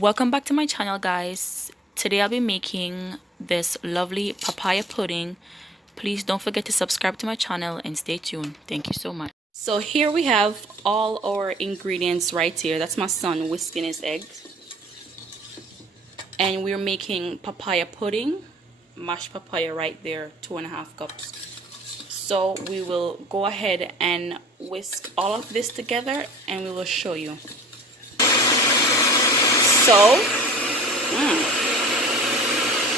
Welcome back to my channel, guys. Today I'll be making this lovely papaya pudding. Please don't forget to subscribe to my channel and stay tuned. Thank you so much. So here we have all our ingredients right here. That's my son whisking his eggs. And we're making papaya pudding. Mashed papaya right there, 2.5 cups. So we will go ahead and whisk all of this together and we will show you. So,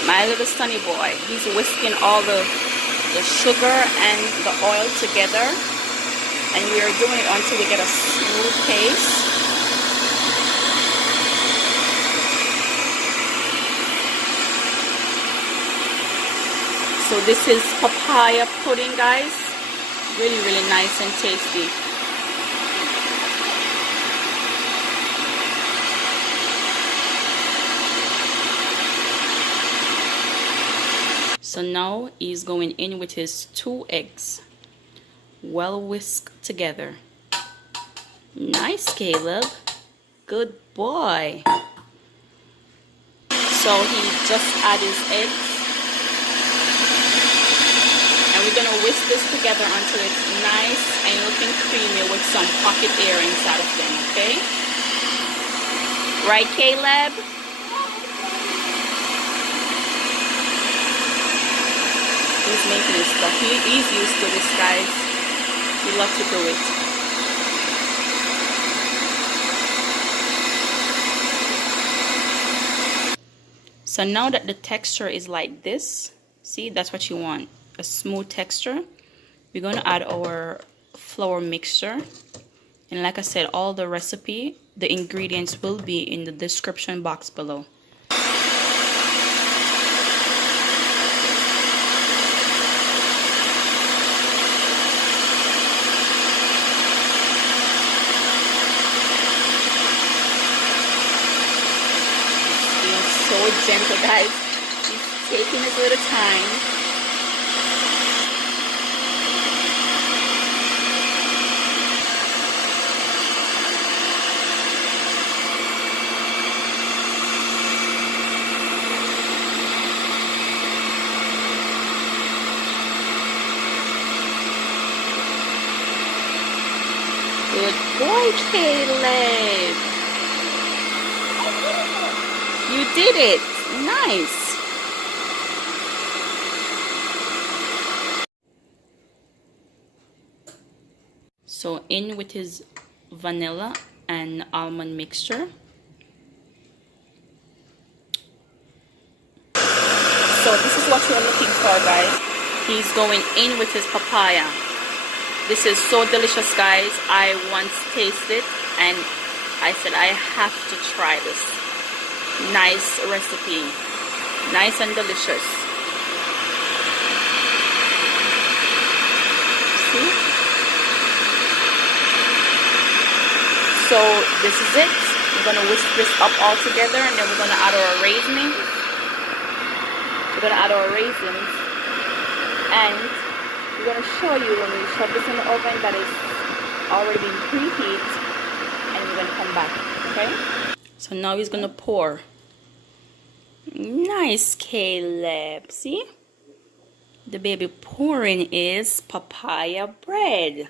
my little sunny boy, he's whisking all the sugar and the oil together, and we are doing it until we get a smooth paste. So this is papaya pudding, guys. Really, really nice and tasty. So now he's going in with his 2 eggs, well whisked together. Nice, Caleb. Good boy. So he just added his eggs. And we're going to whisk this together until it's nice and looking creamy with some pocket air inside of them, okay? Right, Caleb? He's making his stuff. He's used to this, guys. He loves to do it. So now that the texture is like this, see, that's what you want, a smooth texture. We're going to add our flour mixture. And like I said, all the recipe, the ingredients will be in the description box below. So gentle, guys. He's taking his little time. Good boy, Caleb. You did it. Nice. So in with his vanilla and almond mixture. So this is what we're looking for, guys. He's going in with his papaya. This is so delicious, guys. I once tasted and I said I have to try this. Nice recipe, nice and delicious. See? So this is it. We're gonna whisk this up all together, and then we're gonna add our raisins. We're gonna add our raisins, and we're gonna show you when we shove this in the oven that it's already been preheated, and we're gonna come back. Okay? So now he's gonna pour. Nice, Caleb. See? The baby pouring is papaya bread.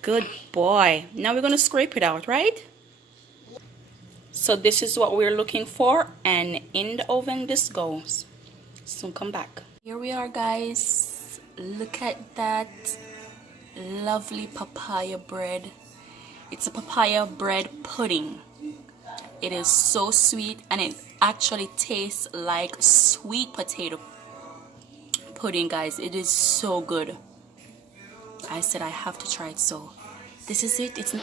Good boy. Now we're gonna scrape it out, right? So this is what we're looking for, and in the oven this goes. Soon come back. Here we are, guys. Look at that lovely papaya bread. It's a papaya bread pudding. It is so sweet, and it actually tastes like sweet potato pudding, guys. It is so good. I said I have to try it, so this is it. It's